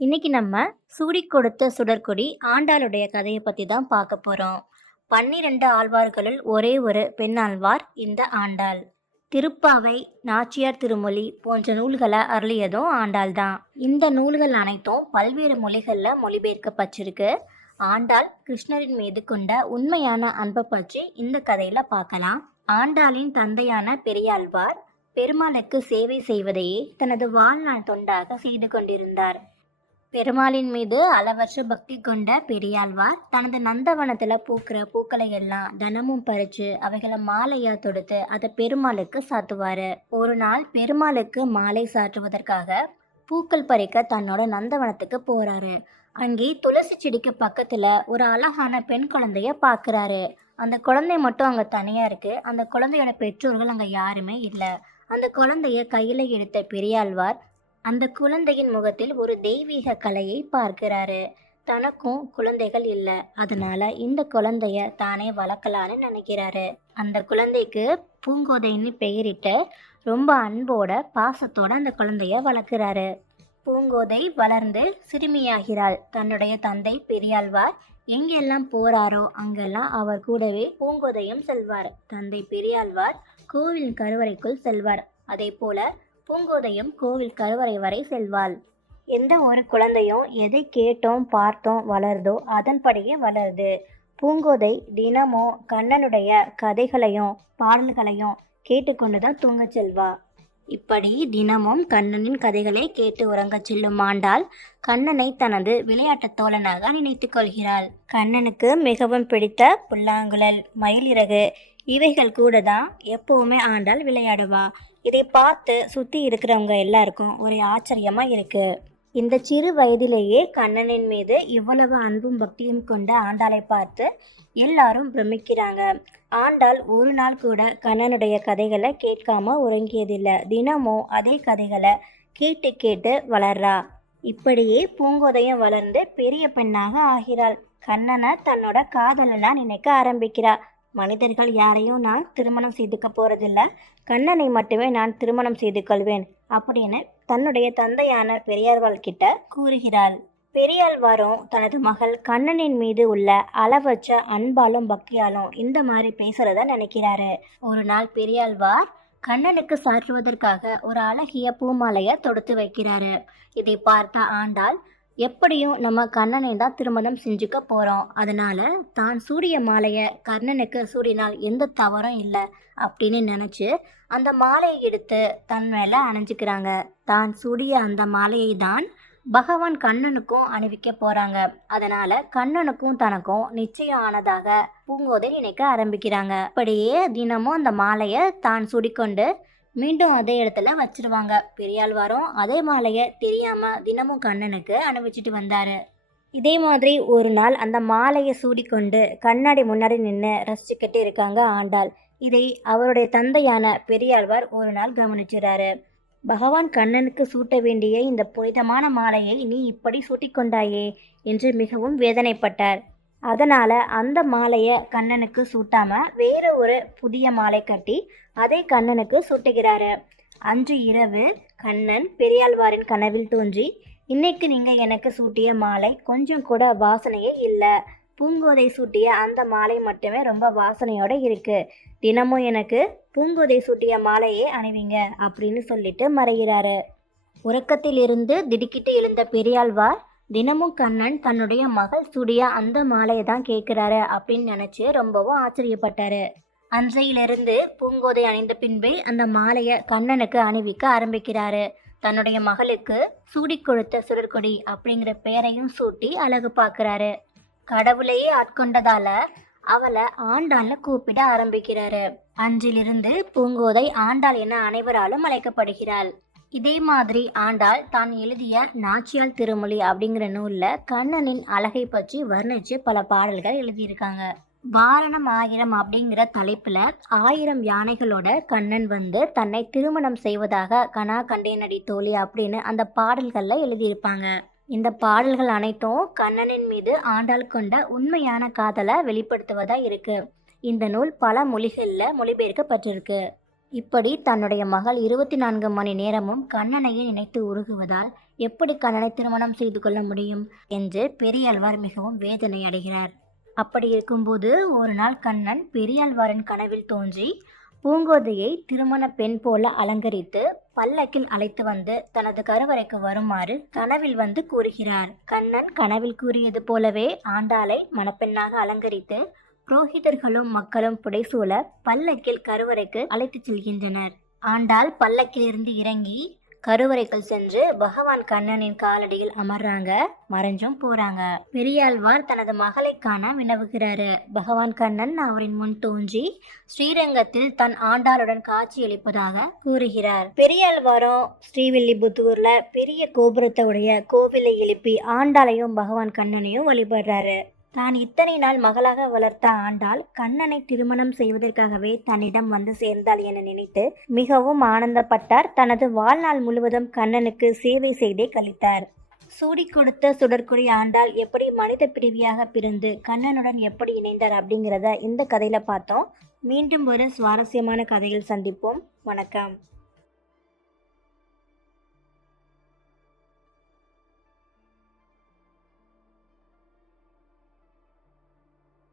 இன்னைக்கு நம்ம சூடி கொடுத்த சுடற்கொடி ஆண்டாளுடைய கதையை பற்றி தான் பார்க்க போகிறோம் பன்னிரண்டு ஆழ்வார்களுள் ஒரே ஒரு பெண் ஆழ்வார் இந்த ஆண்டாள். திருப்பாவை நாச்சியார் திருமொழி போன்ற நூல்களை அருளியதும் ஆண்டாள் தான். இந்த நூல்கள் அனைத்தும் பல்வேறு மொழிகளில் மொழிபெயர்க்கப்பட்டிருக்கு. ஆண்டாள் கிருஷ்ணரின் மீது கொண்ட உண்மையான அன்பை பற்றி இந்த கதையில் பார்க்கலாம். ஆண்டாளின் தந்தையான பெரியாழ்வார் பெருமாளுக்கு சேவை செய்வதையே தனது வாழ்நாள் தொண்டாக செய்து கொண்டிருந்தார். பெருமாளின் மீது அளவற்ற பக்தி கொண்ட பெரியாழ்வார் தனது நந்தவனத்தில் பூக்கிற பூக்களை எல்லாம் தினமும் பறித்து அவைகளை மாலையா தொடுத்து அதை பெருமாளுக்கு சாத்துவார். ஒரு நாள் பெருமாளுக்கு மாலை சாற்றுவதற்காக பூக்கள் பறிக்க தன்னோட நந்தவனத்துக்கு போறாரு. அங்கே துளசி செடிக்கு பக்கத்துல ஒரு அழகான பெண் குழந்தைய பார்க்குறாரு அந்த குழந்தை மட்டும் அங்க தனியா இருக்கு. அந்த குழந்தையோட பெற்றோர்கள் அங்க யாருமே இல்லை. அந்த குழந்தைய கையில எடுத்த பெரியாழ்வார் அந்த குழந்தையின் முகத்தில் ஒரு தெய்வீக கலையை பார்க்கிறாரு. தனக்கும் குழந்தைகள் இல்லை. அதனால இந்த குழந்தைய தானே வளர்க்கலான்னு நினைக்கிறாரு. அந்த குழந்தைக்கு பூங்கோதைன்னு பெயரிட்டு ரொம்ப அன்போட பாசத்தோட அந்த குழந்தைய வளர்க்குறாரு. பூங்கோதை வளர்ந்து சிறுமியாகிறாள். தன்னுடைய தந்தை பெரியாழ்வார் எங்கெல்லாம் போறாரோ அங்கெல்லாம் அவர் கூடவே பூங்கோதையும் செல்வார். தந்தை பெரியாழ்வார் கோவில் கருவறைக்குள் செல்வார். அதே போல பூங்கோதையும் கோவில் கருவறை வரை செல்வாள். எந்த ஒரு குழந்தையும் எதை கேட்டோம் பார்த்தோம் வளருதோ அதன்படியே வளருது. பூங்கோதை தினமும் கண்ணனுடைய கதைகளையும் பாடல்களையும் கேட்டுக்கொண்டு தான் தூங்கச் செல்வா. இப்படி தினமும் கண்ணனின் கதைகளை கேட்டு உறங்கச் செல்லும் ஆண்டாள் கண்ணனை தனது விளையாட்டு தோழனாக நினைத்து கொள்கிறாள். கண்ணனுக்கு மிகவும் பிடித்த புல்லாங்குழல் மயிலிறகு இவைகள் கூட தான் எப்பவுமே ஆண்டாள் விளையாடுவா. இதை பார்த்து சுற்றி இருக்கிறவங்க எல்லாருக்கும் ஒரே ஆச்சரியமாக இருக்குது இந்த சிறு வயதிலேயே கண்ணனின் மீது இவ்வளவு அன்பும் பக்தியும் கொண்ட ஆண்டாளை பார்த்து எல்லாரும் பிரமிக்கிறாங்க. ஆண்டாள் ஒரு நாள் கூட கண்ணனுடைய கதைகளை கேட்காம உறங்கியதில்லை. தினமும் அதே கதைகளை கேட்டு கேட்டு வளர்றா. இப்படியே பூங்கோதையும் வளர்ந்து பெரிய பெண்ணாக ஆகிறாள். கண்ணனை தன்னோட காதலனா நினைக்க ஆரம்பிக்கிறா. மனிதர்கள் யாரையும் நான் திருமணம் செய்துக்க போகிறதில்ல கண்ணனை மட்டுமே நான் திருமணம் செய்து கொள்வேன் அப்படின்னு தன்னுடைய தந்தையான பெரியார்வாள் கிட்ட கூறுகிறாள். பெரியாழ்வாரும் தனது மகள் கண்ணனின் மீது உள்ள அளவற்ற அன்பாலும் பக்தியாலும் இந்த மாதிரி பேசுறத நினைக்கிறாரு. ஒரு நாள் பெரியாழ்வார் கண்ணனுக்கு சாற்றுவதற்காக ஒரு அழகிய பூமாலையை தொடுத்து வைக்கிறாரு. இதை பார்த்த ஆண்டாள் எப்படியும் நம்ம கண்ணனை தான் திருமணம் செஞ்சுக்க போகிறோம் அதனால் தான் சூரிய மாலையை கர்ணனுக்கு சூரியனால் எந்த தவறும் இல்லை அப்படின்னு நினச்சி அந்த மாலையை எடுத்து தன் மேலே அணைஞ்சிக்கிறாங்க. தான் சூடிய அந்த மாலையை தான் பகவான் கண்ணனுக்கும் அணிவிக்க போகிறாங்க அதனால் கண்ணனுக்கும் தனக்கும் நிச்சயம் ஆனதாக பூங்கோதை நினைக்க ஆரம்பிக்கிறாங்க. அப்படியே தினமும் அந்த மாலையை தான் சுடிக்கொண்டு மீண்டும் அதே இடத்துல வச்சிருவாங்க. பெரியாழ்வாரும் அதே மாலையை தெரியாம தினமும் கண்ணனுக்கு அனுபவிச்சுட்டு வந்தாரு. இதே மாதிரி ஒரு நாள் அந்த மாலையை சூடிக்கொண்டு கண்ணாடி முன்னாடி நின்று ரசிச்சுக்கிட்டு இருக்காங்க ஆண்டாள். இதை அவருடைய தந்தையான பெரியாழ்வார் ஒரு நாள் கவனிச்சுறாரு. பகவான் கண்ணனுக்கு சூட்ட வேண்டிய இந்த புனிதமான மாலையை நீ இப்படி சூட்டிக்கொண்டாயே என்று மிகவும் வேதனைப்பட்டார். அதனால் அந்த மாலையை கண்ணனுக்கு சூட்டாமல் வேறு ஒரு புதிய மாலை கட்டி அதை கண்ணனுக்கு சூட்டுகிறாரு. அன்று இரவு கண்ணன் பெரியாழ்வாரின் கனவில் தோன்றி இன்னைக்கு நீங்கள் எனக்கு சூட்டிய மாலை கொஞ்சம் கூட வாசனையே இல்லை. பூங்கோதை சூட்டிய அந்த மாலை மட்டுமே ரொம்ப வாசனையோடு இருக்குது தினமும் எனக்கு பூங்கோதை சூட்டிய மாலையே அணிவிங்க அப்படின்னு சொல்லிட்டு மறைகிறாரு. உறக்கத்திலிருந்து திடுக்கிட்டு எழுந்த பெரியாழ்வார் தினமும் கண்ணன் தன்னுடைய மகள் சுடிய அந்த மாலையை தான் கேட்குறாரு அப்படின்னு நினச்சி ரொம்பவும் ஆச்சரியப்பட்டாரு. அன்றையிலிருந்து பூங்கோதை அணிந்த பின்பே அந்த மாலையை கண்ணனுக்கு அணிவிக்க ஆரம்பிக்கிறாரு. தன்னுடைய மகளுக்கு சூடி கொடுத்த சுடற்கொடி அப்படிங்கிற பெயரையும் சூட்டி அழகு பார்க்குறாரு. கடவுளையே ஆட்கொண்டதால அவளை ஆண்டாள்னு கூப்பிட ஆரம்பிக்கிறாரு. அன்றிலிருந்து பூங்கோதை ஆண்டாள் என அனைவராலும் அழைக்கப்படுகிறாள். இதே மாதிரி ஆண்டாள் தான் எழுதிய நாச்சியால் திருமொழி அப்படிங்கிற நூலில் கண்ணனின் அழகை பற்றி வர்ணித்து பல பாடல்கள் எழுதியிருக்காங்க. வாரணம் ஆயிரம் அப்படிங்கிற தலைப்பில் ஆயிரம் யானைகளோட கண்ணன் வந்து தன்னை திருமணம் செய்வதாக கனா கண்டேனடி தோழி அப்படின்னு அந்த பாடல்களில் எழுதியிருப்பாங்க. இந்த பாடல்கள் அனைத்தும் கண்ணனின் மீது ஆண்டாள் கொண்ட உண்மையான காதலை வெளிப்படுத்துவதாக இருக்குது இந்த நூல் பல மொழிகளில் மொழிபெயர்க்கப்பட்டிருக்கு. இப்படி தன்னுடைய மகள் இருபத்தி நான்கு மணி நேரமும் கண்ணனையை நினைத்து உருகுவதால் எப்படி கண்ணனை திருமணம் செய்து கொள்ள முடியும் என்று பெரியாழ்வார் மிகவும் வேதனை அடைகிறார். அப்படி இருக்கும்போது ஒரு நாள் கண்ணன் பெரியாழ்வாரின் கனவில் தோன்றி பூங்கோதையை திருமண பெண் போல அலங்கரித்து பல்லக்கில் அழைத்து வந்து தனது கருவறைக்கு வருமாறு கனவில் வந்து கூறுகிறார். கண்ணன் கனவில் கூறியது போலவே ஆண்டாளை மணப்பெண்ணாக அலங்கரித்து புரோகிதர்களும் மக்களும் புடைசூழ பல்லக்கில் கருவறைக்கு அழைத்துச் செல்கின்றனர். ஆண்டாள் பல்லக்கிலிருந்து இறங்கி கருவறைக்குள் சென்று பகவான் கண்ணனின் காலடியில் அமர்றாங்க மறைஞ்சும் போறாங்க. பெரியாழ்வார் தனது மகளை காண வினவுகிறாரு பகவான் கண்ணன் அவரின் முன் தோன்றி ஸ்ரீரங்கத்தில் தன் ஆண்டாளுடன் காட்சியளிப்பதாக கூறுகிறார். பெரியாழ்வாரும் ஸ்ரீவில்லிபுத்தூர்ல பெரிய கோபுரத்தை உடைய கோவிலை எழுப்பி ஆண்டாளையும் பகவான் கண்ணனையும் வழிபடுறாரு. தான் இத்தனை நாள் மகளாக வளர்த்த ஆண்டாள் கண்ணனை திருமணம் செய்வதற்காகவே தன்னிடம் வந்து சேர்ந்தாள் என நினைத்து மிகவும் ஆனந்தப்பட்டார். தனது வாழ்நாள் முழுவதும் கண்ணனுக்கு சேவை செய்தே கழித்தார். சூடி கொடுத்த சுடற்குடி ஆண்டாள் எப்படி மனித பிரிவியாக பிறந்து கண்ணனுடன் எப்படி இணைந்தார் அப்படிங்கிறத இந்த கதையில பார்த்தோம். மீண்டும் ஒரு சுவாரஸ்யமான கதையில் சந்திப்போம். வணக்கம்.